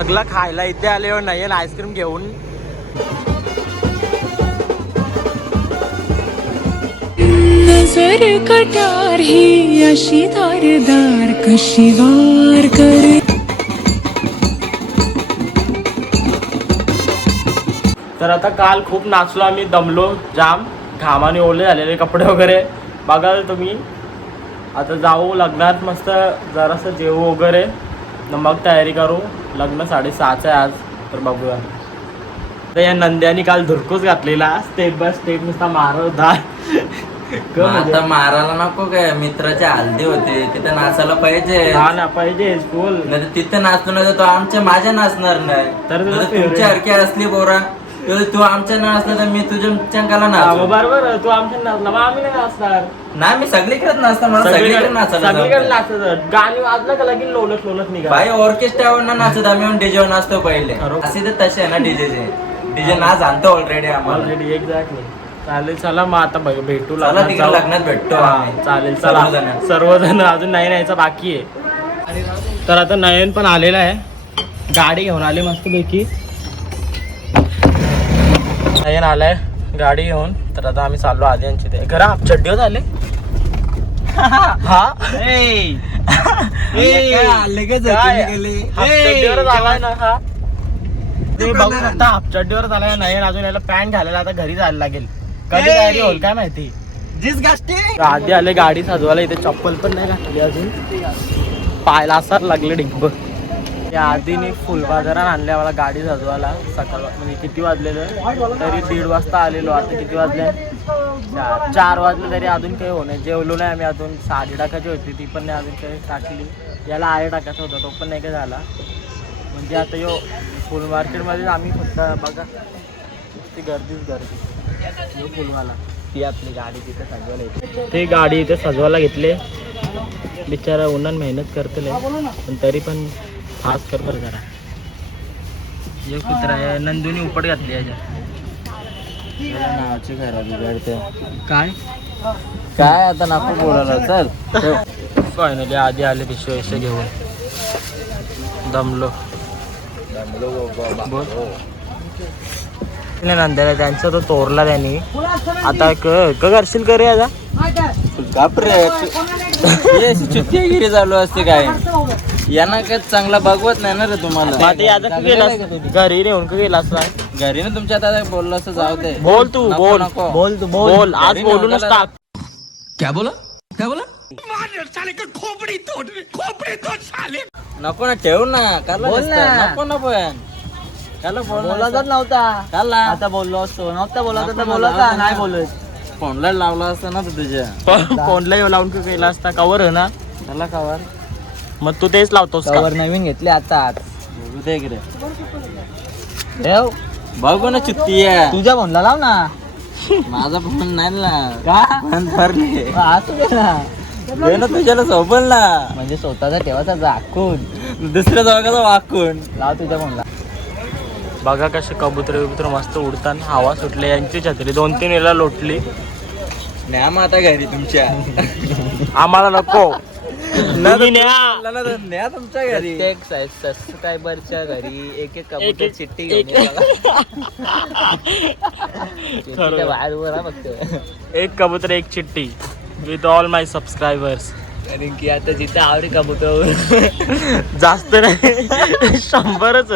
सगळं खायला इथे आले नाही आईस्क्रीम घेऊन. नजर कटार ही अशी धारदार कशी वार करे. तर आता काल खूप नाचलो आम्ही, दमलो जाम, घामाने ओले झालेले कपडे वगैरे बघाल तुम्ही. आता जाऊ लग्नात, मस्त जरासं जेवू वगैरे, मग तयारी करू. लग्न 6:30 आहे आज, तर बघूया. तर या नंद्यानी काल धुरकूस घातलेला, स्टेप बाय स्टेप नुसता मारत होता. आता मारायला नको काय, मित्राच्या हल्दी होते तिथे नाचायला पाहिजे. हा ना, पाहिजे बोल. नाही तिथे नाचतो नाही तो माझ्या नाचणार नाही. तर तुमच्या हरकी असली बोरा, तू आमच्या नाचला तर मी तुझ्या काला नाचू. बरोबर, तू आमच्या नाचला, मग आम्ही नाही नाचणार. नाही मी सगळीकडे नाचणार, मला सगळीकडे सगळीकडे नाचत, गाणी वाजलं का लगेच लोलत लोलत निघा. भाई ऑर्केस्ट्रावर ना नाचत, आम्ही डीजेवर नाचतो पहिले. असे तर तसे आहे ना डीजेचे, डीजे नाच आणतो ऑलरेडी आम्हाला. Already exactly. चालेल, चला मग आता भेटू लग्नात भेटतो. चालेल, चला सर्वजण. अजून नयन यायचा बाकी आहे. तर आता नयन पण आलेला आहे, गाडी घेऊन आले मस्त पैकी. नयन आलाय गाडी घेऊन. तर आता आम्ही चाललो आधी यांची ते घरा. चड्डीवर आले. हा ते बघू आता हाफचड्डीवर झालाय नयन. अजून याला पॅन्ट घालायला आता घरी जायला लागेल. कधी तयारी होईल काय माहिती. आधी आले गाडी सजवायला, इथे चप्पल पण नाही घातली अजून, पायला असाच लागले डिंब. त्या आधीने फुल बाजारात आणले मला गाडी सजवायला. सकाळ म्हणजे किती वाजलेलं तरी 1:30 वाजता आलेलो. आता किती वाजले, 4 वाजले तरी अजून काही होणे. जेवलो नाही आम्ही अजून. साडी टाकायची होती ती पण नाही अजून काही टाकली. याला आहे टाकायचा होता, तो पण नाही काय झाला. म्हणजे आता यो फुल मार्केटमध्ये आम्ही फक्त बघा ती गर्दीच गर्दी. फुलवाला ती आपली गाडी तिथे सजवायला येते. ते गाडी इथे सजवायला घेतले. बिचारा उन्हान मेहनत करतले, पण तरी पण फास्ट कर जरा. हे कुत्रा आहे, नंदुनी उपट घातली याच्यात. नावाची घरात काय काय आता नको बोलायला. चल फायनली आधी आले पिशवे विषय घेऊन. दमलो नंतर त्यांचा तो तोरला त्यांनी. आता करशील कर याचा बापरे चुत्यागिरी चालू असते काय. यांना काय चांगला बघवत नाही ना रे तुम्हाला. घरी नेऊन का गेला असला. घरी ना तुमच्या आता बोललं असं जाऊ दे. बोल तू, बोल बोल तू बोल. आज बोलूनच टाक. क्या बोला क्या बोला. नको ना ठेव ना, नको ना पण त्याला बोलायचाच नव्हता. आता बोललो असतो, नव्हता बोलायचा तर बोलायचा नाही बोलत. फोनला लावला असता ना तू तुझ्या. फोनला लावून का केला असता. कवर आहे ना त्याला कवर. मग तू तेच लावतोस का? कवर नवीन घेतले आता. बोलू दे इकडे ठेव. बघू ना चुत्ती आहे. तुझ्या फोनला लाव ना. माझा फोन नाही ना का भरले. असू दे ना. दे ना तुझ्याला सोबल ना. म्हणजे स्वतःचा ठेवायचा झाकून, दुसऱ्या जागाचा वाकून लाव तुझ्या फोनला. बघा कसे कबूतर मस्त उडताना. हवा सुटले. यांची छत्री 2-3 वेळा लोटली. न्या मग आता घरी तुमच्या. आम्हाला नको. न्या तुमच्या घरी. सबस्क्रायबरच्या घरी एक कबूतर चिठ्ठी एक कबूतर एक चिठ्ठी विथ ऑल माय सबस्क्रायबर्स. कारण की आता जिथे आवडी कबूतर जास्त नाही 100च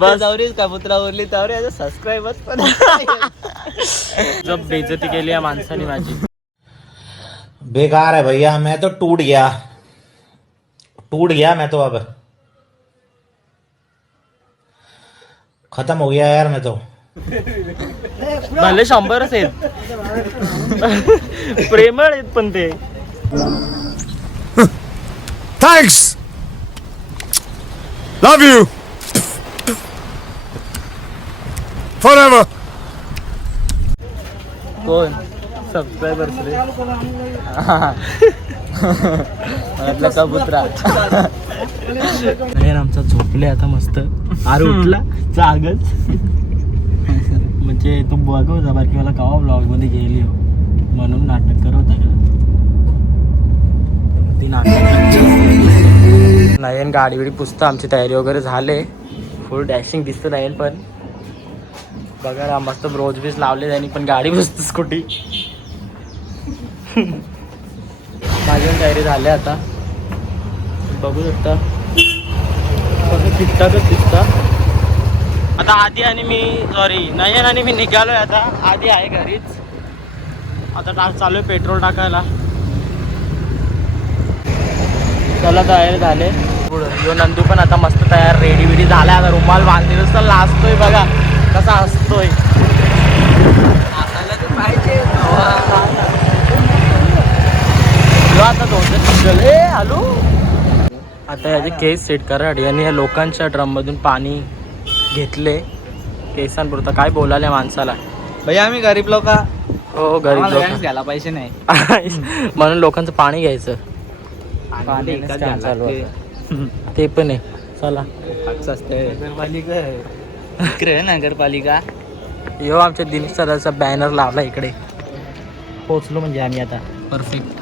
बस. आवडीच कबुतरावरली त्यावर सबस्क्रायबर्स पण. जब बेइज्जती केली या माणसाने माझी. बेकार है भैया, मैं तो टूट गया मैं तो. अब खत्म हो गया यार मैं तो. भले 100च आहेत. प्रेमळ आहेत पण ते. Thanks. Love you. Forever. कोण सबस्क्रायबर्स रे. आपला कबुतरा. आमचा झोपले आता मस्त. आर उठला जागच. म्हणजे तू बघ होता बाकी मला कवा ब्लॉग मध्ये गेली हो म्हणून नाटक करत होता का. ती नाटक नयन गाडी बिडी पुसतं. आमची तयारी वगैरे झाले. फुल डॅशिंग दिसत राहील. पण बघा ना, मस्त ब्रोज बीज लावले त्यांनी, पण गाडी बसते स्कूटी. माझ्या तयारी झाल्या आता, बघू शकता ठीकठाकच दिसतं. आता आधी आणि मी नयन आणि मी निघालोय. आता आधी आहे घरीच. आता चालू आहे पेट्रोल टाकायला. चला तयार झाले. यो नंदू पण आता मस्त तयार रेडी बिडी झालाय. आता रुमाल बांधली तर लाजतोय बघा कसा हसतोय. आता दोन हॅलो. आता याचे केस सेट करा आणि या लोकांच्या ड्रम मधून पाणी घेतले केसांपुरता. काय बोलायला माणसाला. भैया आम्ही गरीब लोक. हो गरीब लोक घ्यायला पैसे नाही. म्हणून लोकांचं पाणी घ्यायचं. पाणी चालू ते पण आहे. चला नगरपालिका. यो आमच्या दिनेश सरांचा बॅनर लावला इकडे. पोचलो म्हणजे आम्ही आता परफेक्ट.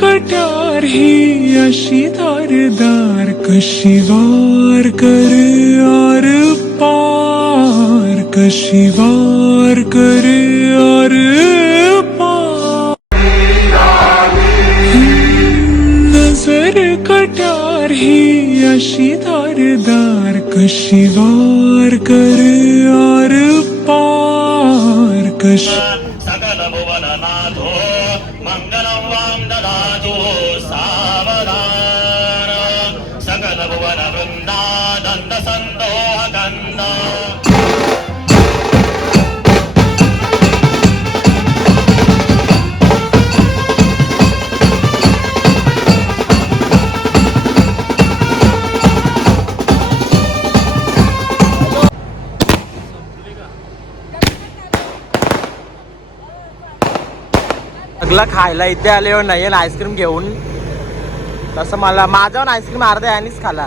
कटार ही अशी धारदार कशी वार करे आर पार कशी वार करे आर पार नजर कटार ही अशी धारदार कशी वार करे आर पार कशी सकल भुवननाथो मंगलं वां ददातु सावधान सकल भुवन वृंदा दंड संदोहकंद. सगळं खायला इथे आले हो नाही आईस्क्रीम घेऊन. तसं मला माझ्यावर आईस्क्रीम अर्ध्या यानेच खाला.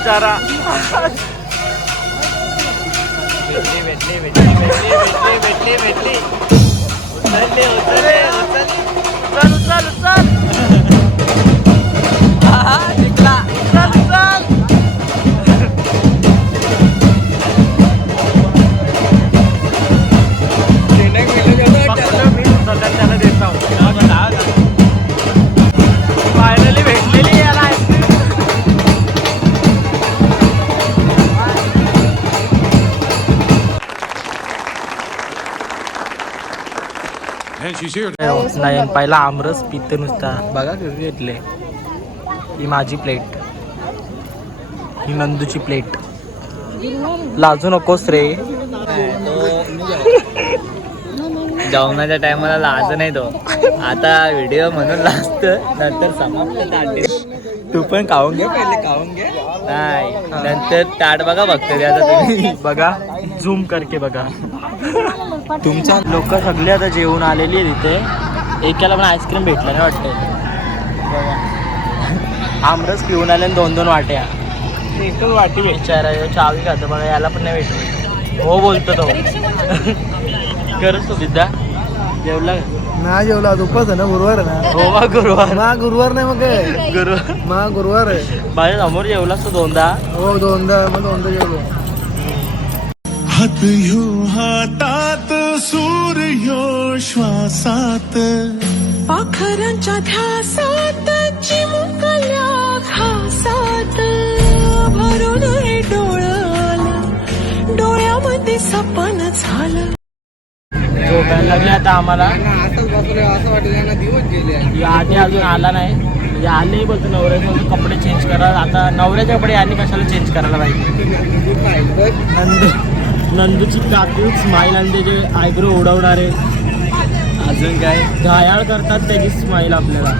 बिचारा. भेटली. उचल. जिंकला. उचल. त्याला देत फायनली भेटलेली याला And she's here. नाही पहिला आमरस पिते नुसता बघा कधी घेतले. ही माझी प्लेट, ही नंदूची प्लेट. लाजू नकोस रे. जेवणाच्या टायमाला लाज नाही तो. आता व्हिडिओ म्हणून लाजत, नंतर समाप्त. तू पण खाऊन घे, पहिले खाऊन घे. नाही नंतर ताट बघा बघते आता तुम्ही. बघा झूम करके बघा. तुमचा लोक सगळे आता जेवून आलेली आहे तिथे. एकाला पण आईस्क्रीम भेटलं नाही वाटतं. आमरस पिऊन आले 2-2 वाट्या. एकच वाटी विचारा चावी खातो बघा. याला पण नाही भेटली. हो बोलतो तो. करत तो विद्या जेवला ना जेवला दुपास आहे ना गुरुवार आहे ना. हो वा गुरुवार. मा गुरुवार नाही मग काय गुरुवार मा गुरुवार आहे. माझ्या समोर जेवलास तो 2दा. हो 2दा मग 2दा जेवलो. हात ह्यो हातात सूर्यो श्वासात पाखरांच्या ध्यासात चिमुकल्या घासात भरून हे डोळं डोळ्यामध्ये सपन झालं. झोपायला लागले आता आम्हाला. असंच बसलोय असं वाटलं ना दिवस गेले. आधी अजून आला नाही. म्हणजे आले बोलतो नवऱ्याचे कपडे चेंज करा. आता नवऱ्याचे कपडे यांनी कशाला चेंज करायला पाहिजे. नंदूची काकू स्माईल आणि त्याचे आयब्रो उडवणारे अजून काय घायाळ करतात त्याची स्माईल आपल्याला.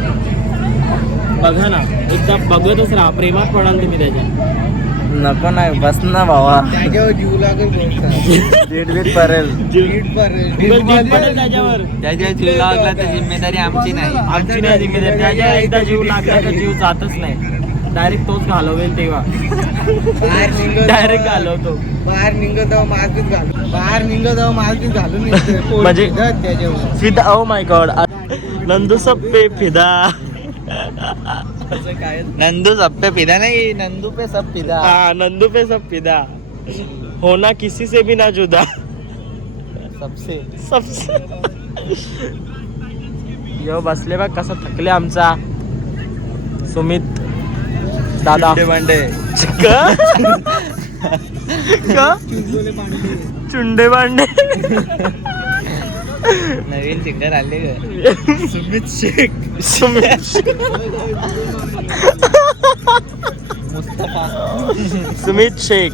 बघा ना एकदा बघतच राहा. प्रेमात पडाल तुम्ही त्याच्या. नको नाही बस ना भावा. त्याच्यावर जीव लागेल दीड परेल. पडेल त्याच्यावर. त्याच्या जीव लागला तर जिम्मेदारी आमची नाही. आमची नाही जिम्मेदारी. त्याच्या एकदा जीव लागला तर जीव जातच नाही. डायरेक्ट तोच घालवेल तेव्हा. बाहेर निघत डायरेक्ट घालवतो. बाहेर निघत जाऊ मार्केट घालून बाहेर निघत जाऊ मार्केट घालून म्हणजे त्याच्यावर फिदा. Oh my God. नंदू सप्पे फिदा. नंदू सब पे फिदा नहीं, नंदू पे सब फिदा. हाँ नंदू पे सब फिदा. होना किसी से भी ना जुदा. सबसे यो बसले बघ कसा थकले आमचा सुमित दादा. भांडे का? चुंडे भांडे. नवीन सिंगर आले ग. सुमित शेख. सुमित शेख.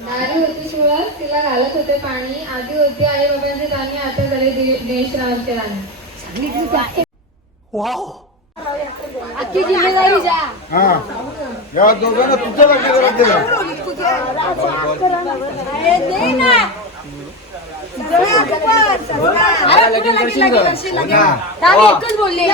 नारी होती सुळस तिला घालत होते पाणी आधी होती आई बाबांची राणी आता झाले देशरावांची राणी अख्खी जिम्मेदारी जा या दोघांना तुझ्या लग्न करून दिलं एकच बोलले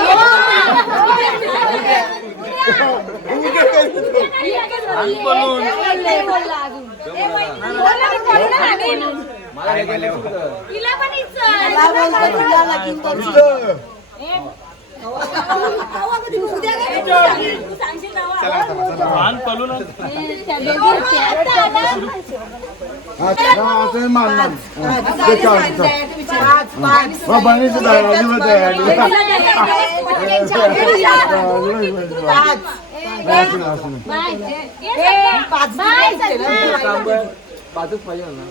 पाचच पाहिजे ना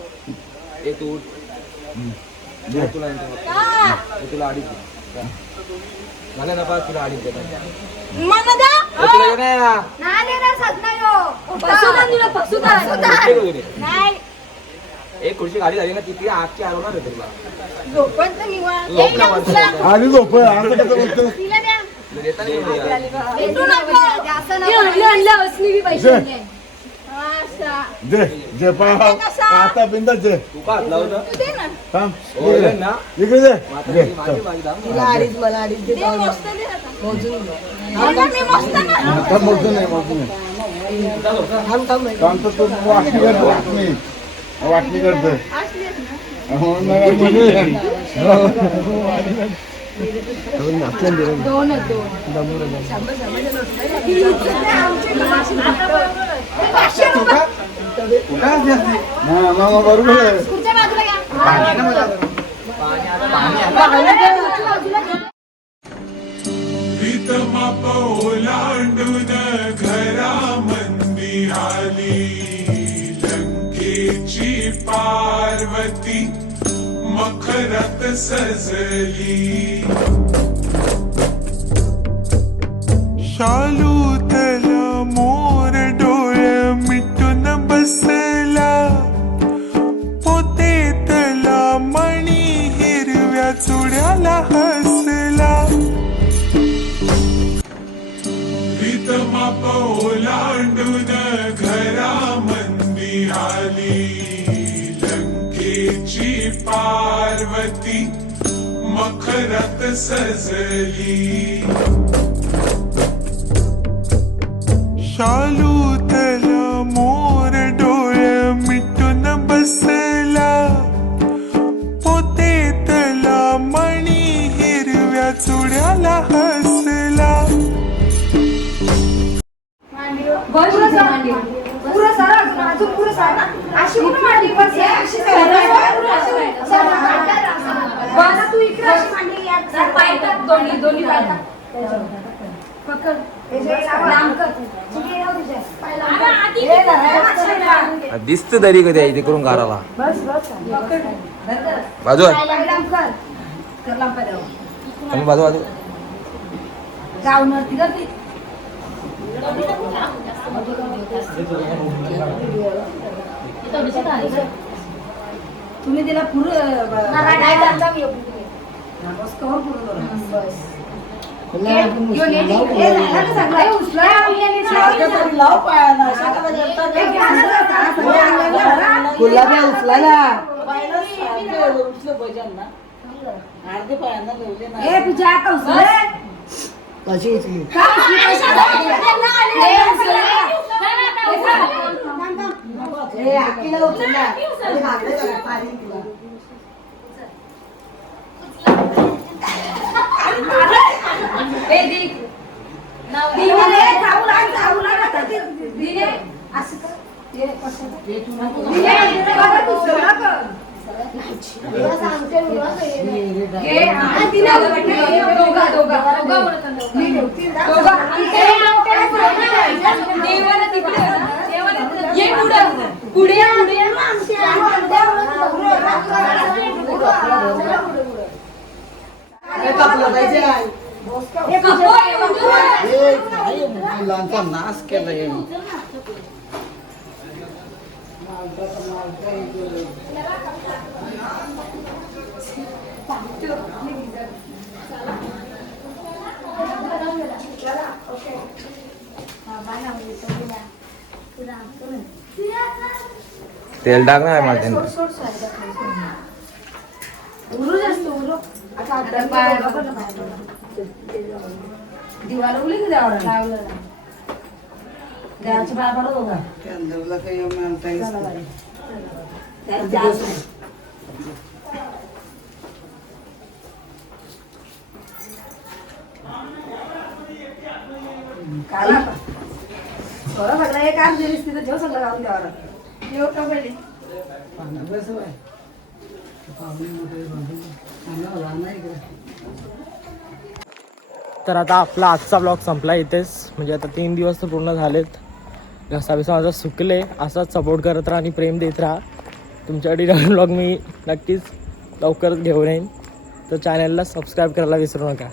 एक तू तुला अडीच झालं ना पाच तुला अडीच एक खुर्ची गाडी झाली ना तिथे आजची आलो ना तुला आणि झोप असं कसं बोलतो जे जे आता बिंदा जे तू का हात लावलं थांब ना इकडे जे मोजून नाही काम तर तू वाटणी करतो वाटणी करतोय बरोबर प्रीतमा ओलांडून घरामंदी आली लंकेची पार्वती मखरात सजली शालू त्याला मोर डोळे मिटून बसला पोते त्याला मणी हिरव्या चुड्याला हसला प्रीतमा ओलांडून घरामंदी आली लंकेची पार्वती मखरात सजली शालू त्याला मोर डोळे मिटून बसला पोते त्याला मणी हिरव्या चुड्याला हसला दिसत तरी कधी इथे करून गाराला बाजू बाजू बाजू तुम्ही तिला गुलाबी उचलायला कशी उचली मुलांचा नाश केलाय. तेल टाकणार आहे मला दिवाला उली की द्यावं द्यावची बाळ पडत होता सगळं एक काम दिलीस तिथं जेव सगळं घालून द्यावं जेव का पहिले तर आता आपला आजचा ब्लॉग संपला इथेच. म्हणजे आता 3 दिवस तर पूर्ण झालेत. घसा बिसा माझा सुकले. असाच सपोर्ट करत राहा आणि प्रेम देत राहा. तुमच्याकडे नवीन ब्लॉग मी नक्कीच लवकरच घेऊन येईन. तर चॅनलला सबस्क्राईब करायला विसरू नका.